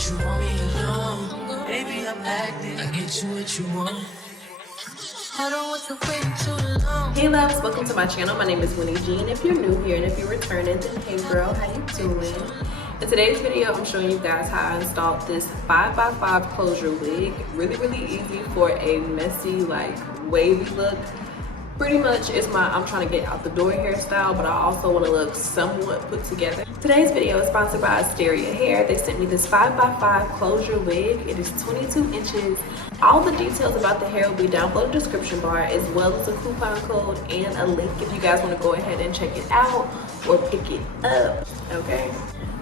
but you want me alone. Baby, I'm acting. I get you what you want. I don't want you waiting too long. Hey loves, welcome to my channel. My name is Wynne, and if you're new here and if you're returning, then hey girl, how you doing? In today's video, I'm showing you guys how I installed this 5x5 closure wig. Really easy for a messy, like wavy look. Pretty much it's my I'm trying to get out the door hairstyle, but I also want to look somewhat put together. Today's video is sponsored by Asteria Hair. They sent me this 5x5 closure wig. It is 22 inches. All the details about the hair will be down below the description bar, as well as a coupon code and a link if you guys want to go ahead and check it out or pick it up, okay?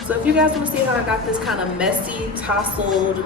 So if you guys want to see how I got this kind of messy, tousled,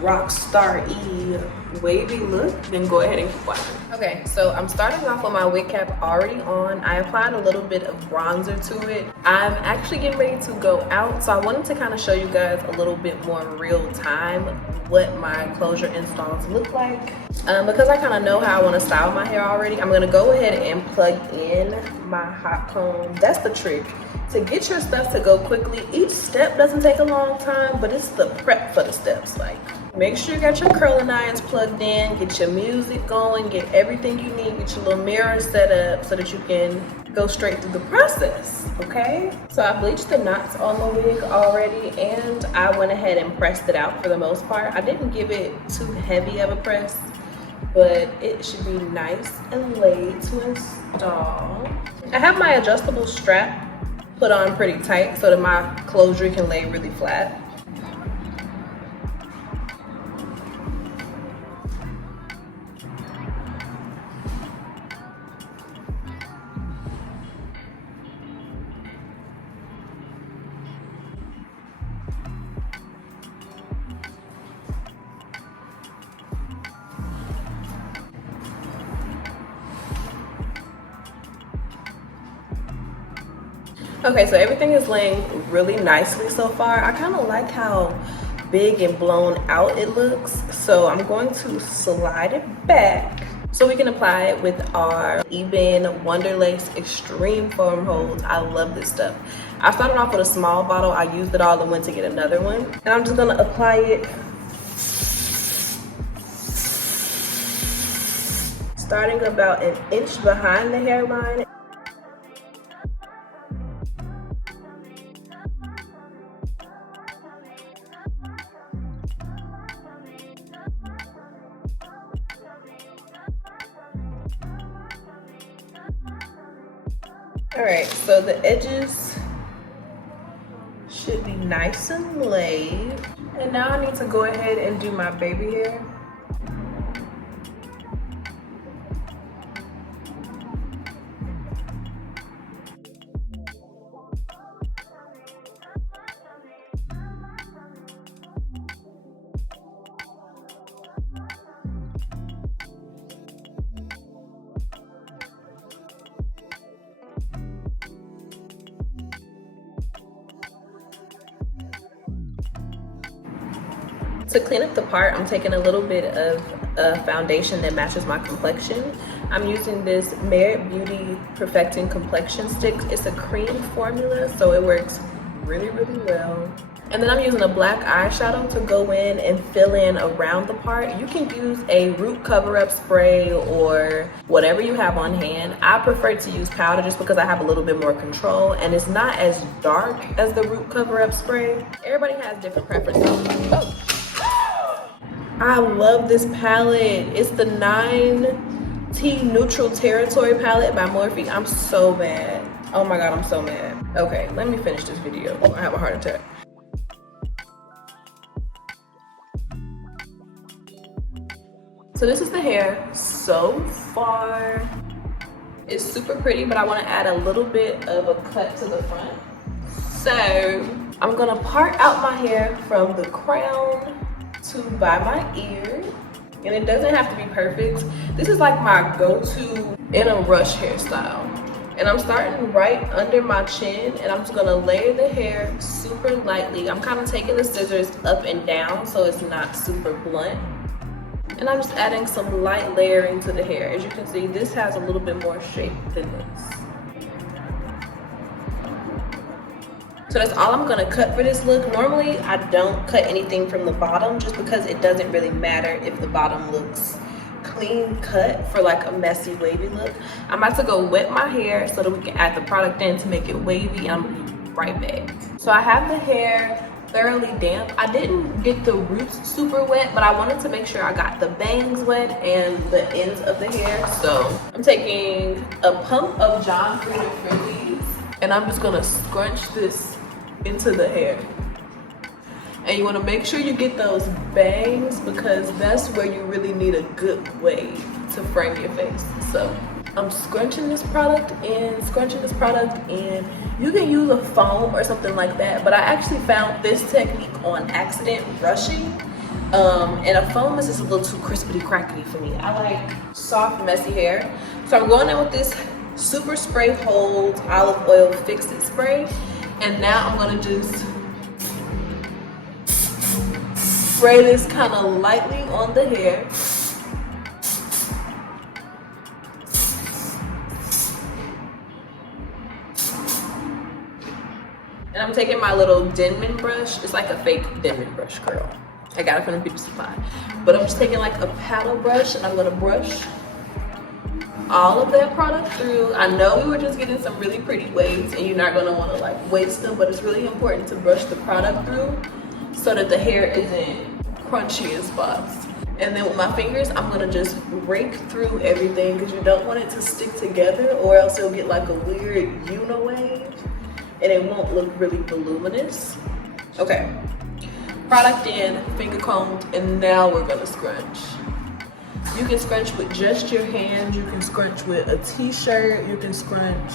rock star-y wavy look, then go ahead and keep watching. Okay, so I'm starting off with my wig cap already on. I applied a little bit of bronzer to it. I'm actually getting ready to go out, so I wanted to kind of show you guys a little bit more real time what my closure installs look like. Because I kind of know how I want to style my hair already, I'm gonna go ahead and plug in my hot comb. That's the trick. To get your stuff to go quickly, each step doesn't take a long time, but it's the prep for the steps. Like, make sure you got your curling irons plugged in, get your music going, get everything you need, get your little mirror set up so that you can go straight through the process, okay? So I bleached the knots on the wig already, and I went ahead and pressed it out for the most part. I didn't give it too heavy of a press, but it should be nice and laid to install. I have my adjustable strap put on pretty tight so that my closure can lay really flat. Okay, so everything is laying really nicely so far. I kind of like how big and blown out it looks. So I'm going to slide it back so we can apply it with our Ebin Wonderlace Extreme Foam Holds. I love this stuff. I started off with a small bottle. I used it all and went to get another one. And I'm just gonna apply it starting about an inch behind the hairline. All right, so the edges should be nice and laid. And now I need to go ahead and do my baby hair. To clean up the part, I'm taking a little bit of a foundation that matches my complexion. I'm using this Merit Beauty Perfecting Complexion Stick. It's a cream formula, so it works really well. And then I'm using a black eyeshadow to go in and fill in around the part. You can use a root cover-up spray or whatever you have on hand. I prefer to use powder just because I have a little bit more control, and it's not as dark as the root cover-up spray. Everybody has different preferences. Oh. I love this palette. It's the 9T Neutral Territory palette by Morphe. I'm so mad. Oh my God, I'm so mad. Okay, let me finish this video. I have a heart attack. So this is the hair so far. It's super pretty, but I want to add a little bit of a cut to the front. So I'm gonna part out my hair from the crown to by my ear, and it doesn't have to be perfect. This is like my go-to in a rush hairstyle, and I'm starting right under my chin, and I'm just gonna layer the hair super lightly. I'm kind of taking the scissors up and down so it's not super blunt, and I'm just adding some light layering to the hair. As you can see, this has a little bit more shape than this. So that's all I'm gonna cut for this look. Normally, I don't cut anything from the bottom just because it doesn't really matter if the bottom looks clean cut for like a messy wavy look. I'm about to go wet my hair so that we can add the product in to make it wavy. I'm gonna be right back. So I have the hair thoroughly damp. I didn't get the roots super wet, but I wanted to make sure I got the bangs wet and the ends of the hair. So I'm taking a pump of John Frieda Friendlies and I'm just gonna scrunch this into the hair. And you want to make sure you get those bangs because that's where you really need a good wave to frame your face. So I'm scrunching this product in, You can use a foam or something like that, but I actually found this technique on accident brushing. And a foam is just a little too crispity crackety for me. I like soft, messy hair. So I'm going in with this Super Spray Hold Olive Oil Fix It Spray. And now I'm gonna just spray this kind of lightly on the hair. And I'm taking my little Denman brush. It's like a fake Denman brush, girl. I got it from the beauty supply. But I'm just taking like a paddle brush and I'm gonna brush all of that product through. I know we were just getting some really pretty waves and you're not gonna wanna like waste them, but it's really important to brush the product through so that the hair isn't crunchy in spots. And then with my fingers, I'm gonna just rake through everything because you don't want it to stick together or else you'll get like a weird uni-wave and it won't look really voluminous. Okay, product in, finger combed, and now we're gonna scrunch. You can scrunch with just your hands, you can scrunch with a t-shirt, you can scrunch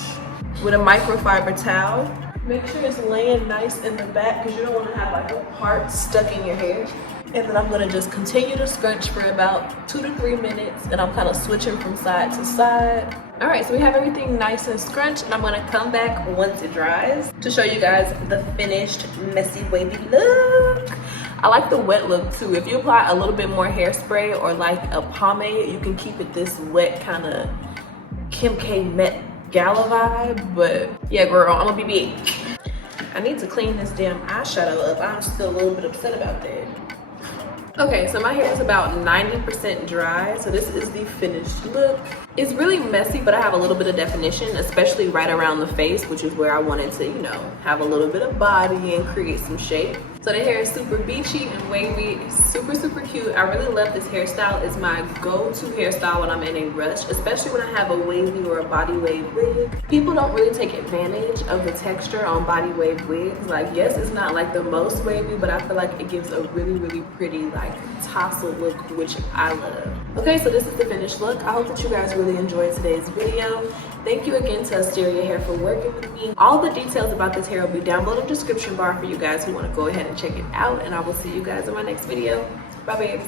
with a microfiber towel. Make sure it's laying nice in the back because you don't want to have like a part stuck in your hair. And then I'm gonna just continue to scrunch for about 2 to 3 minutes and I'm kind of switching from side to side. All right, so we have everything nice and scrunched and I'm gonna come back once it dries to show you guys the finished messy wavy look. I like the wet look too. If you apply a little bit more hairspray or like a pomade, you can keep it this wet kind of Kim K Met Gala vibe. But yeah, girl, I'm gonna be big. I need to clean this damn eyeshadow up. I'm still a little bit upset about that. Okay, so my hair is about 90% dry, so this is the finished look. It's really messy, but I have a little bit of definition, especially right around the face, which is where I wanted to, you know, have a little bit of body and create some shape. So the hair is super beachy and wavy, super, super cute. I really love this hairstyle. It's my go-to hairstyle when I'm in a rush, especially when I have a wavy or a body wave wig. People don't really take advantage of the texture on body wave wigs. Like, yes, it's not like the most wavy, but I feel like it gives a really, really pretty like tassel look, which I love. Okay, so this is the finished look. I hope that you guys really enjoyed today's video. Thank you again to Asteria Hair for working with me. All the details about this hair will be down below in the description bar for you guys who want to go ahead and check it out. And I will see you guys in my next video. Bye, babes.